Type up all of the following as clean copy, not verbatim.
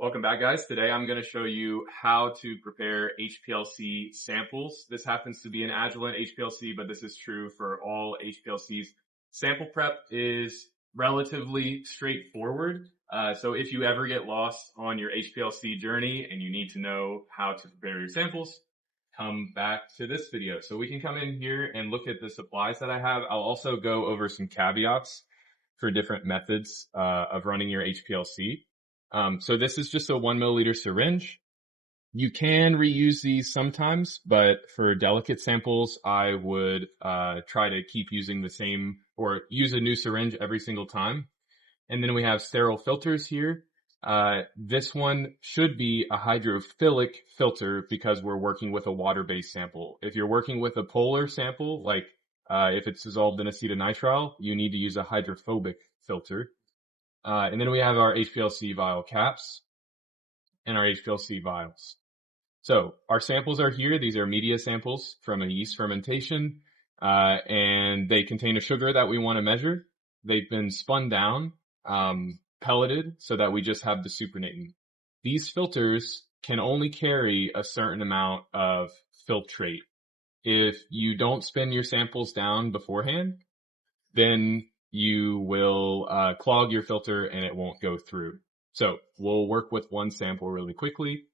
Welcome back, guys. Today I'm going to show you how to prepare HPLC samples. This happens to be an Agilent HPLC, but this is true for all HPLCs. Sample prep is relatively straightforward. So if you ever get lost on your HPLC journey and you need to know how to prepare your samples, come back to this video. So we can come in here and look at the supplies that I have. I'll also go over some caveats for different methods of running your HPLC. So this is just a 1 milliliter syringe. You can reuse these sometimes, but for delicate samples, I would try to keep using the same or use a new syringe every single time. And then we have sterile filters here. This one should be a hydrophilic filter because we're working with a water-based sample. If you're working with a polar sample, like if it's dissolved in acetonitrile, you need to use a hydrophobic filter. And then we have our HPLC vial caps and our HPLC vials. So our samples are here. These are media samples from a yeast fermentation, and they contain a sugar that we want to measure. They've been spun down, pelleted, so that we just have the supernatant. These filters can only carry a certain amount of filtrate. If you don't spin your samples down beforehand, then you will clog your filter and it won't go through. So we'll work with one sample really quickly.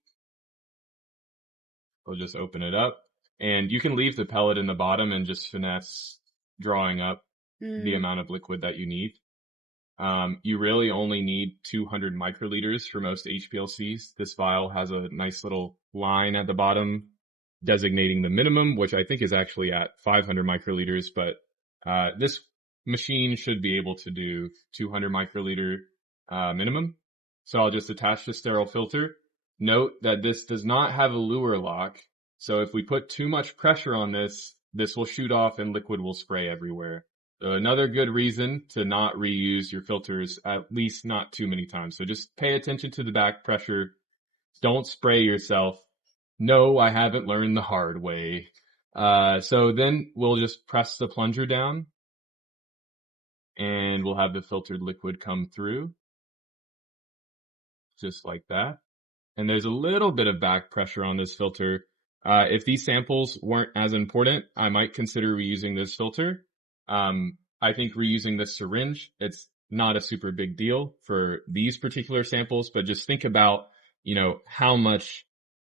We'll just open it up, and you can leave the pellet in the bottom and just finesse drawing up the amount of liquid that you need. You really only need 200 microliters for most HPLCs. This vial has a nice little line at the bottom designating the minimum, which I think is actually at 500 microliters, but this machine should be able to do 200 microliter minimum. So I'll just attach the sterile filter. Note that this does not have a lure lock. So if we put too much pressure on this, this will shoot off and liquid will spray everywhere. So another good reason to not reuse your filters, at least not too many times. So just pay attention to the back pressure. Don't spray yourself. No, I haven't learned the hard way. So then we'll just press the plunger down, and we'll have the filtered liquid come through, just like that. And there's a little bit of back pressure on this filter. If these samples weren't as important, I might consider reusing this filter. I think reusing this syringe, it's not a super big deal for these particular samples, but just think about, how much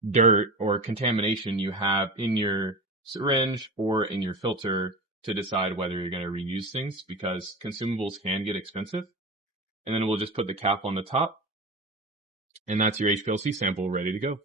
dirt or contamination you have in your syringe or in your filter to decide whether you're going to reuse things, because consumables can get expensive. And then we'll just put the cap on the top, and that's your HPLC sample ready to go.